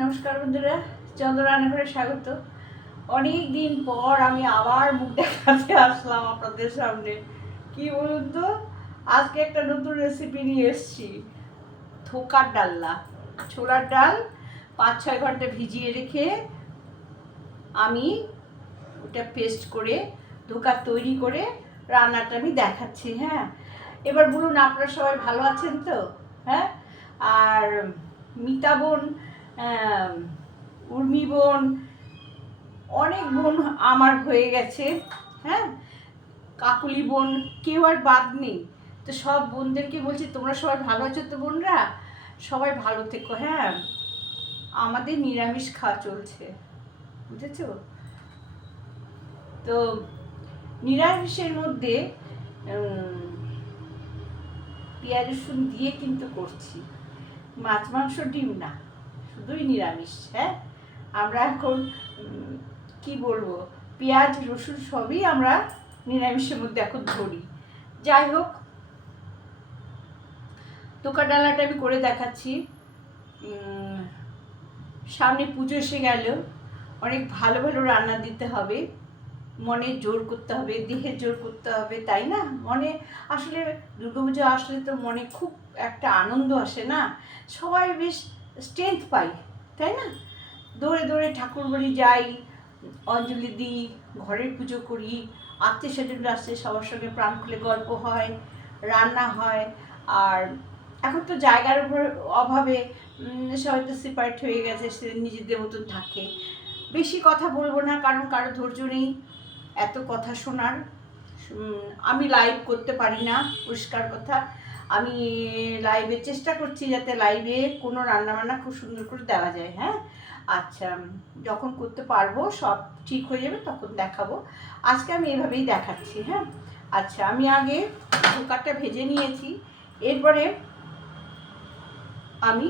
নমস্কার বন্ধুরা চন্দ্র রান্নাঘরে স্বাগত। অনেক দিন পর আমি আবার মুখ দেখাতে আসলাম আপনাদের সামনে। কি বলুন তো, আজকে একটা নতুন রেসিপি নিয়ে এসেছি। থোকার ডাল্লা ছোলার ডাল পাঁচ ছয় ঘণ্টা ভিজিয়ে রেখে আমি ওটা পেস্ট করে ধোকা তৈরি করে রান্নাটা আমি দেখাচ্ছি হ্যাঁ? এবার বলুন, আপনারা সবাই ভালো আছেন তো? হ্যাঁ? আর মিতা বোন উর্মি বোন, অনেক বোন আমার হয়ে গেছে হ্যাঁ? কাকুলি বোন, কেউ আর বাদ নেই। তো সব বোনদেরকে বলছি, তোমরা সবাই ভালো আছো তো বোনরা? সবাই ভালো থেকো। হ্যাঁ আমাদের নিরামিষ খাওয়া চলছে। বুঝেছ? তো নিরামিষের মধ্যে পেঁয়াজ রসুন দিয়ে কিন্তু করছি। মাছ, মাংস, ডিম না। শুধুই নিরামিষ হ্যাঁ? আমরা এখন কি বলব? পেঁয়াজ, রসুন সবই আমরা নিরামিষের মধ্যে এখন ধরি। যাই হোক তোকা ডালাটা আমি করে দেখাচ্ছি। সামনে পুজো এসে গেল। অনেক ভালো ভালো রান্না দিতে হবে। মনে জোর করতে হবে, দেহে জোর করতে হবে, তাই না? মনে, আসলে দুর্গাপুজো আসলে তো মনে খুব একটা আনন্দ আসে না। সবাই বেশ স্ট্রেংথ পাই, তাই না? দৌড়ে দৌড়ে ঠাকুর বাড়ি যাই, অঞ্জলি দিই, ঘরের পুজো করি, আত্মীয় স্বজন আসছে সবার সঙ্গে প্রাণ খুলে গল্প হয়, রান্না হয়, আর এখন তো জায়গার উপর অভাবে সবাই তো সেপারেট হয়ে গেছে, সে নিজেদের মতন থাকে। বেশি কথা বলব না, কারণ কারও ধৈর্য নেই, এত কথা শোনার আমি লাইভ করতে পারি না, পরিষ্কার কথা। আমি লাইভে চেষ্টা করছি যাতে লাইভে কোনো রান্নাবান্না খুব সুন্দর করে দেওয়া যায় হ্যাঁ? আচ্ছা যখন করতে পারব, সব ঠিক হয়ে যাবে, তখন দেখাবো। আজকে আমি এভাবেই দেখাচ্ছি হ্যাঁ? আচ্ছা আমি আগে কুকারটা ভেজে নিয়েছি, এরপরে আমি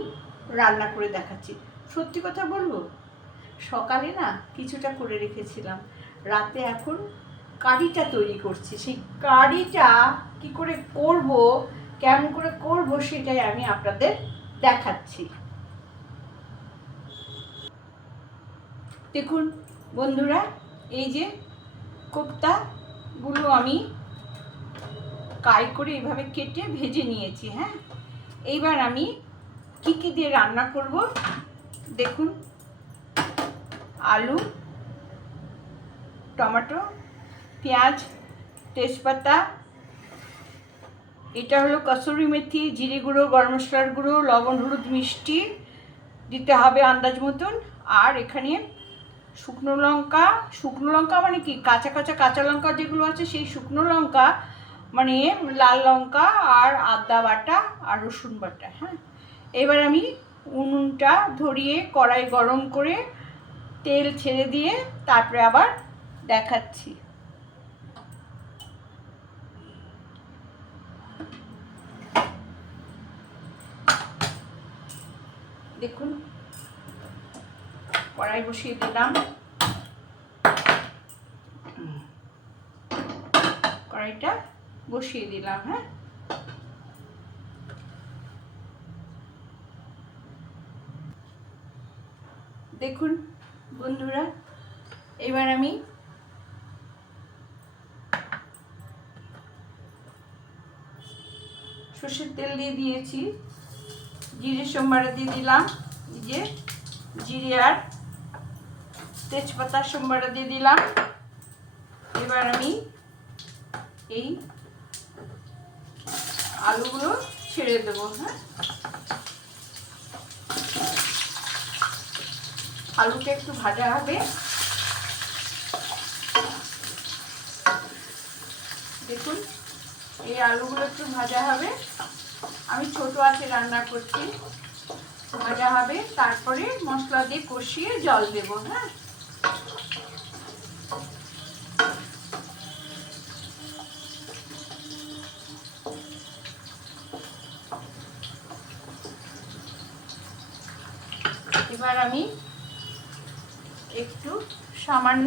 রান্না করে দেখাচ্ছি। সত্যি কথা বলব? সকালে না কিছুটা করে রেখেছিলাম, রাতে এখন কারিটা তৈরি করছি, সেই কারিটা কি করে করব কেমন করে করব সেটাই আমি আপনাদের দেখাচ্ছি। দেখুন বন্ধুরা, এই যে কোপ্তাগুলো আমি কাই করে এইভাবে কেটে ভেজে নিয়েছি হ্যাঁ? এইবার আমি কি কি দিয়ে রান্না করব? দেখুন, আলু, টমেটো, পেঁয়াজ, তেজপাতা এটা হলো কসুরি মেথি, জিরে গুঁড়ো, গরম মশলার গুঁড়ো, লবণ, হলুদ, মিষ্টি দিতে হবে আন্দাজ মতন। আর এখানে শুকনো লঙ্কা শুকনো লঙ্কা মানে কি? কাঁচা কাঁচা কাঁচা লঙ্কা যেগুলো আছে, সেই শুকনো লঙ্কা মানে লাল লঙ্কা আর আদা বাটা আর রসুন বাটা হ্যাঁ? এবার আমি উনুনটা ধরিয়ে কড়াই গরম করে তেল ছেড়ে দিয়ে তারপরে আবার দেখাচ্ছি। দেখুন। কড়াই বসিয়ে দিলাম। কড়াইটা বসিয়ে দিলাম হ্যাঁ। দেখুন বন্ধুরা, এবার আমি সর্ষের তেল দিয়ে দিয়েছি। জিরে সোমবারে দিয়ে দিলাম যে জিরে আর তেজপাতা সোমবারে দিয়ে দিলাম। এবার আমি এই আলুগুলো ছেড়ে দেবো হ্যাঁ? আলুটা একটু ভাজা হবে। দেখুন, এই আলুগুলো একটু ভাজা হবে। আমি ছোট আছে রান্না করছি। ভাজা হবে। তারপরে মশলা দিয়ে কষিয়ে জল দেব হ্যাঁ? এবার আমি একটু সামান্য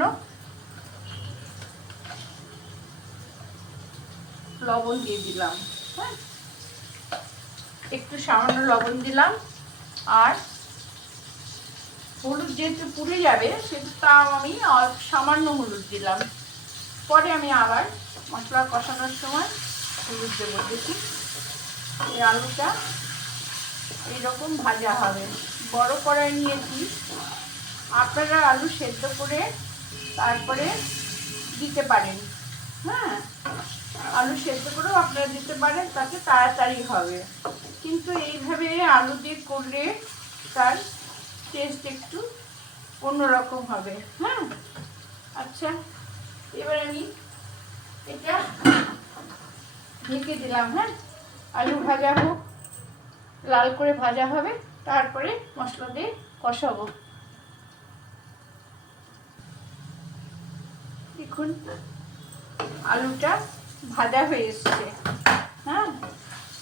লবণ দিয়ে দিলাম হ্যাঁ? একটু সামান্য লবণ দিলাম। আর হলুদ যেহেতু পুড়ে যাবে সেহেতু তাও আমি সামান্য হলুদ দিলাম। পরে আমি আবার মশলা কষানোর সময় হলুদ দেবো। দেখি এই আলুটা এইরকম ভাজা হবে। বড় কড়াই নিয়েছি। আপনারা আলু সেদ্ধ করে তারপরে দিতে পারেন। হ্যাঁ? আলু সেদ্ধ করেও আপনারা দিতে পারেন, তাতে তাড়াতাড়ি হবে। কিন্তু এইভাবে আলু দিয়ে করলে তার টেস্ট একটু অন্যরকম হবে হ্যাঁ? আচ্ছা এবার আমি এটা ঢেকে দিলাম হ্যাঁ? আলু ভাজা হোক, লাল করে ভাজা হবে, তারপরে মশলা দিয়ে কষাবো। দেখুন, আলুটা ভাজা হয়ে এসছে। হ্যাঁ?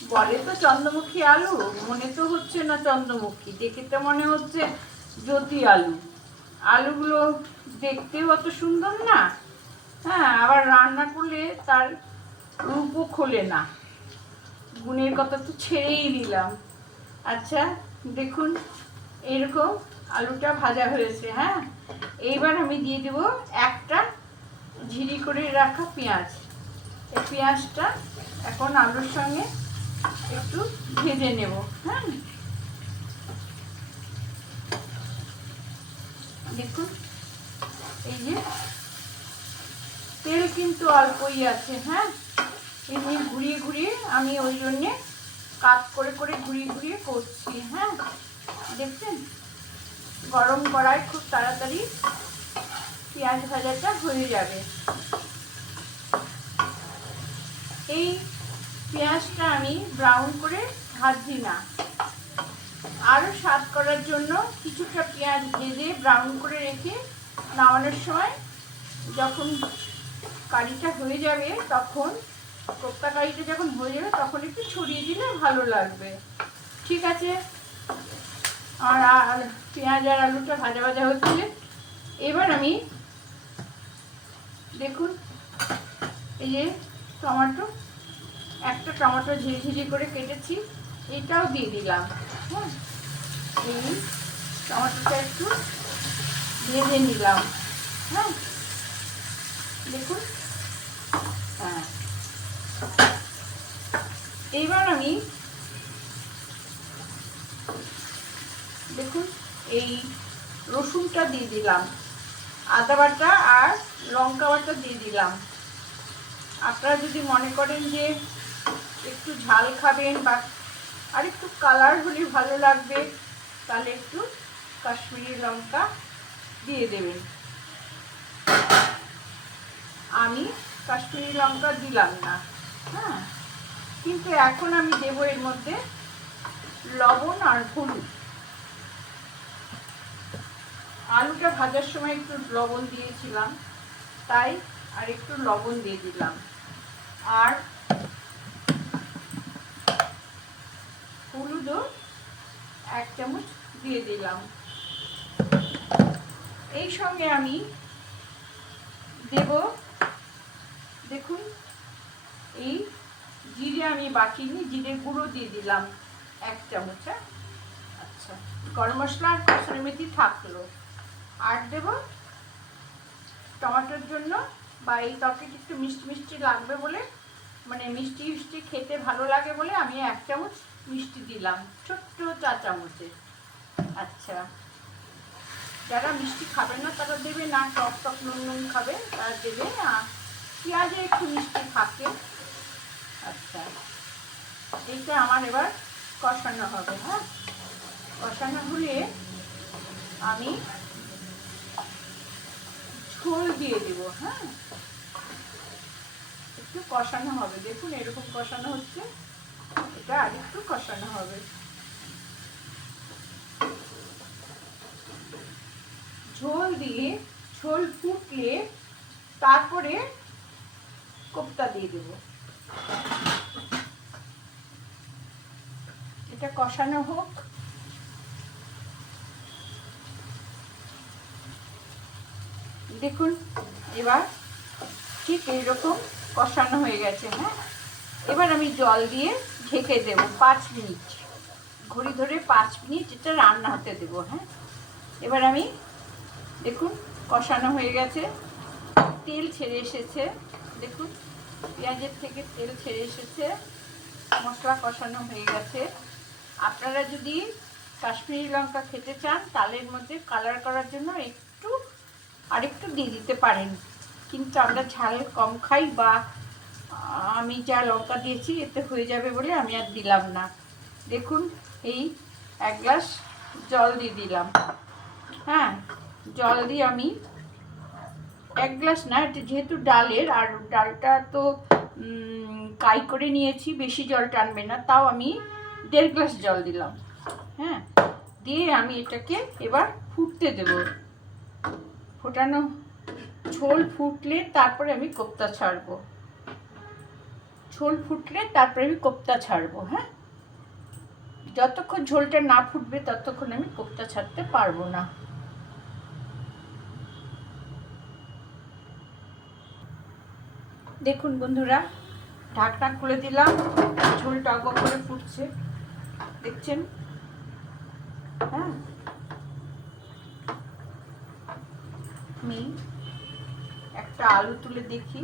বলে তো চন্দ্রমুখী আলু, মনে তো হচ্ছে না চন্দ্রমুখী। দেখে তো মনে হচ্ছে জ্যোতি আলু। আলুগুলো দেখতেও অত সুন্দর না। হ্যাঁ আবার রান্না করলে তার রূপও খোলে না। গুণের কথা তো ছেড়েই দিলাম। আচ্ছা দেখুন, এরকম আলুটা ভাজা হয়েছে হ্যাঁ? এইবার আমি দিয়ে দেব একটা ঝিরি করে রাখা পেঁয়াজ। এই পেঁয়াজটা এখন আলুর সঙ্গে একটু ভেজে নেব হ্যাঁ? দেখুন, এই যে তেল কিন্তু অল্পই আছে হ্যাঁ? এমনি ঘুরিয়ে ঘুরিয়ে আমি ওই জন্যে কাত করে করে ঘুরিয়ে ঘুরিয়ে করছি হ্যাঁ? দেখছেন? গরম করায় খুব তাড়াতাড়ি পেঁয়াজ ভাজাটা হয়ে যাবে। এই পেঁয়াজটা আমি ব্রাউন করে ভাজছি না। আরও স্বাদ করার জন্য কিছুটা পেঁয়াজ ভেজে ব্রাউন করে রেখে নামানোর সময় যখন কারিটা হয়ে যাবে তখন কোপ্তা কারিটা যখন হয়ে যাবে তখন একটু ছড়িয়ে দিলে ভালো লাগবে। ঠিক আছে? আর আর পেঁয়াজ আর আলুটা ভাজা ভাজা হচ্ছে। এবার আমি দেখুন, এই যে টমেটো, একটা টমেটো ঝিরিঝিরি করে কেটেছি, এটাও দিয়ে দিলাম হ্যাঁ এই টমেটোটা একটু ভেজে নিলাম হ্যাঁ দেখুন হ্যাঁ। এইবার আমি দেখুন, এই রসুনটা দিয়ে দিলাম, আদা বাটা আর লঙ্কা বাটা দিয়ে দিলাম। আপনারা যদি মনে করেন যে একটু ঝাল খাবেন বা আর একটু কালার হলে ভালো লাগবে, তাহলে একটু কাশ্মীরি লঙ্কা দিয়ে দেবেন। আমি কাশ্মীরি লঙ্কা দিলাম না হ্যাঁ। কিন্তু এখন আমি দেবো এর মধ্যে লবণ আর হলুদ। আলুটা ভাজার সময় একটু লবণ দিয়েছিলাম, তাই আর একটু লবণ দিয়ে দিলাম। আর হলুদও এক চামচ দিয়ে দিলাম। এই সঙ্গে আমি দেব, দেখুন, এই জিরে আমি বাটিনি জিরে গুঁড়ো দিয়ে দিলাম এক চামচ হ্যাঁ? আচ্ছা গরম মশলা আর কসুরি মেথি থাকল। আর দেব টমেটোর জন্য বা এই তরকারিটা একটু মিষ্টি মিষ্টি লাগবে বলে মানে মিষ্টি মিষ্টি খেতে ভালো লাগে বলে আমি এক চামচ মিষ্টি দিলাম, ছোট্ট চা চামচে। আচ্ছা। যারা মিষ্টি খাবে না, তারা দেবে না, টক টক নুন নুন খাবে, তারা দেবে আর পেঁয়াজে একটু মিষ্টি থাকে। আচ্ছা। এইটা আমার এবার কষানো হবে হ্যাঁ? কষানো হলে আমি ঝোল দিয়ে দেব হ্যাঁ? একটু কষানো হবে। দেখুন এরকম কষানো হচ্ছে। এটা আর একটু কষানো হবে। ঝোল দিয়ে, ঝোল ফুটলে তারপরে কোপ্তা দিয়ে দেব। এটা কষানো হোক। দেখুন, এবার ঠিক এইরকম কষানো হয়ে গেছে হ্যাঁ? এবার আমি জল দিয়ে ঢেকে দেব পাঁচ মিনিট। ঘড়ি ধরে পাঁচ মিনিট এটা রান্না হতে দেবো হ্যাঁ? এবার আমি দেখুন, কষানো হয়ে গেছে। তেল ছেড়ে এসেছে, দেখুন, পেঁয়াজের থেকে তেল ছেড়ে এসেছে, মশলা কষানো হয়ে গেছে। আপনারা যদি কাশ্মীরি লঙ্কা খেতে চান, তালের মধ্যে কালার করার জন্য একটু আরেকটু দিয়ে দিতে পারেন। কিন্তু আমরা ঝাল কম খাই বা, আমি যা লঙ্কা দিয়েছি, এতে হয়ে যাবে বলে আমি আর দিলাম না। দেখুন, এই এক গ্লাস জল দিয়ে দিলাম। হ্যাঁ জল দিয়ে আমি এক গ্লাস না, এটা যেহেতু ডালের, আর ডালটা তো কাই করে নিয়েছি, বেশি জল টানবে না, তাও আমি দেড় গ্লাস জল দিলাম। হ্যাঁ দিয়ে আমি এটাকে এবার ফুটতে দেব। ফোটানো ঝোল ফুটলে তারপরে আমি কোপ্তা ছাড়বো। ঝোল ফুটলে তারপরে আমি কোপ্তা ছাড়বো হ্যাঁ? যতক্ষণ ঝোলটা না ফুটবে ততক্ষণ আমি কোপ্তা ছাড়তে পারব না। দেখুন বন্ধুরা, ঢাকনা খুলে দিলাম ঝোল টকবক করে ফুটছে। দেখছেন? হ্যাঁ? আমি একটা আলু তুলে দেখি।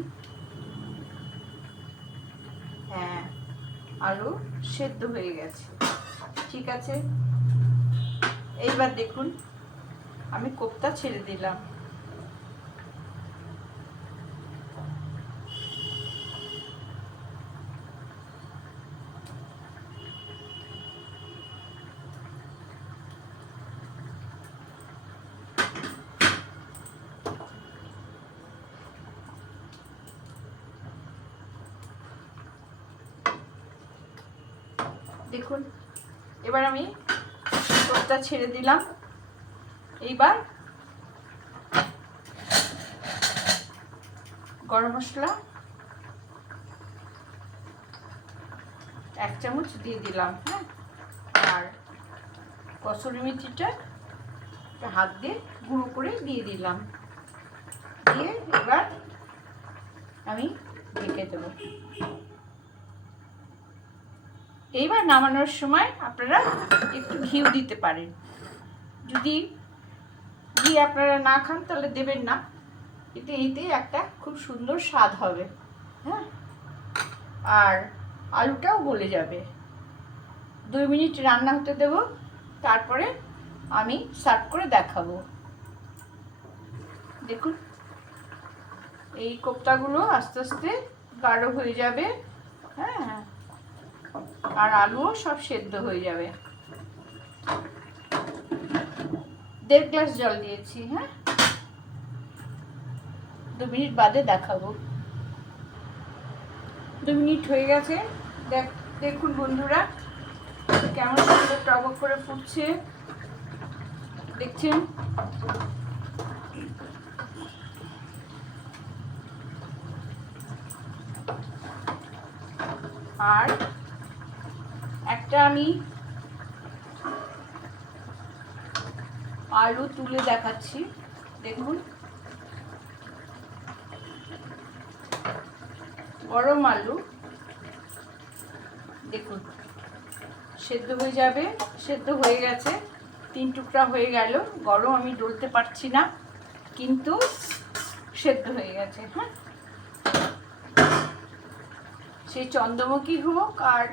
হ্যাঁ আলু সেদ্ধ হয়ে গেছে। ঠিক আছে? এইবার দেখুন, আমি কোপ্তা ছেড়ে দিলাম দেখুন এবার আমি কোপ্তা ছেড়ে দিলাম। এইবার গরম মশলা এক চামচ দিয়ে দিলাম হ্যাঁ? আর কসুরি মেথিটা হাত দিয়ে গুঁড়ো করে দিয়ে দিলাম। দিয়ে এবার আমি ঢেকে দেবো। এইবার নামানোর সময় আপনারা একটু ঘিউ দিতে পারেন। যদি ঘি আপনারা না খান, তাহলে দেবেন না। এতে এতে একটা খুব সুন্দর স্বাদ হবে। হ্যাঁ? আর আলুটাও গলে যাবে। দুই মিনিট রান্না হতে দেব। তারপরে আমি সার্ভ করে দেখাবো। দেখুন, এই কোপ্তাগুলো আস্তে আস্তে গাঢ় হয়ে যাবে। হ্যাঁ? আর আলুও সব সেদ্ধ হয়ে যাবে। দেড় গ্লাস জল দিয়েছি হ্যাঁ? দু মিনিট বাদে দেখাবো। দু মিনিট হয়ে গেছে। দেখ, দেখুন বন্ধুরা, কেমন সুন্দর টবক করে ফুটছে। দেখছেন? আর একটা আমি আলু তুলে দেখাচ্ছি, দেখুন। গরম আলু, দেখুন, সেদ্ধ হয়ে যাবে, সেদ্ধ হয়ে গেছে, তিন টুকরা হয়ে গেল, গরম আমি ডলতে পারছি না, কিন্তু সেদ্ধ হয়ে গেছে হ্যাঁ। সেই চন্দ্রমুখী হোক আর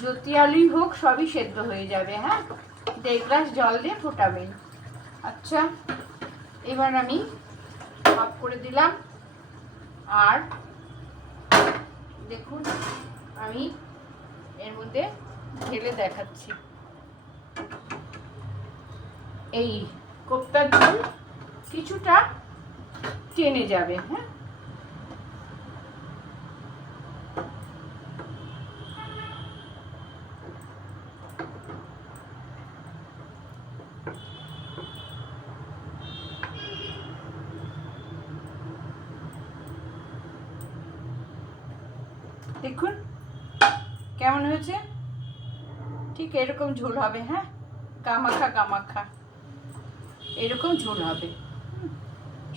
জ্যোতি আলুই হোক, সবই সেদ্ধ হয়ে যাবে হ্যাঁ? দেড় গ্লাস জল দিয়ে ফোটাবেন আচ্ছা এবার আমি অফ করে দিলাম। আর দেখুন, আমি এর মধ্যে ঢেলে দেখাচ্ছি। এই কোপ্তার ঝোল কিছুটা টেনে যাবে হ্যাঁ? দেখুন। কেমন হয়েছে? ঠিক এরকম ঝোল হবে হ্যাঁ? গামাখা গামাখা এরকম ঝোল হবে।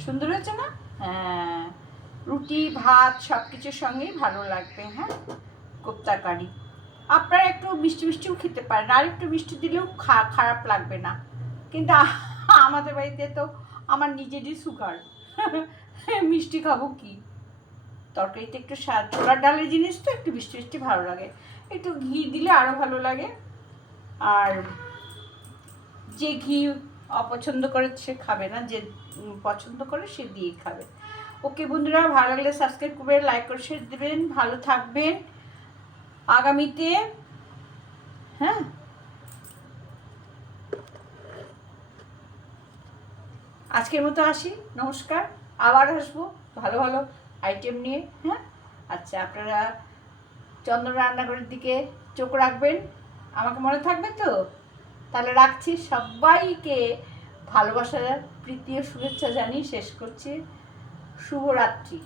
সুন্দর হয়েছে না? হ্যাঁ রুটি, ভাত সব কিছুর সঙ্গেই ভালো লাগবে হ্যাঁ? কোপ্তা কারি আপনারা একটু মিষ্টি মিষ্টিও খেতে পারেন, আর একটু মিষ্টি দিলেও খারাপ লাগবে না। কিন্তু আমাদের বাড়িতে তো আমার নিজেরই সুগার মিষ্টি খাব কি? তরকারিতে একটু স্বাদ ছোলার ডালের জিনিস তো একটু মিষ্টি মিষ্টি ভালো লাগে। একটু ঘি দিলে আরও ভালো লাগে। আর যে ঘি অপছন্দ করে সে খাবে না, যে পছন্দ করে সে দিয়ে খাবে। ওকে বন্ধুরা, ভালো লাগলে সাবস্ক্রাইব করবেন লাইক করে শেয়ার দেবেন, ভালো থাকবেন। আগামীতে হ্যাঁ? আজকের মতো আসি, নমস্কার, আবার আসব, ভালো ভালো আইটেম নিয়ে হ্যাঁ? আচ্ছা আপনারা চন্দন রান্নাঘরের দিকে চোখ রাখবেন। আমাকে মনে থাকবে তো? তাহলে রাখছি সবাইকে ভালোবাসার, প্রীতি ও শুভেচ্ছা জানিয়ে শেষ করছি। শুভরাত্রি।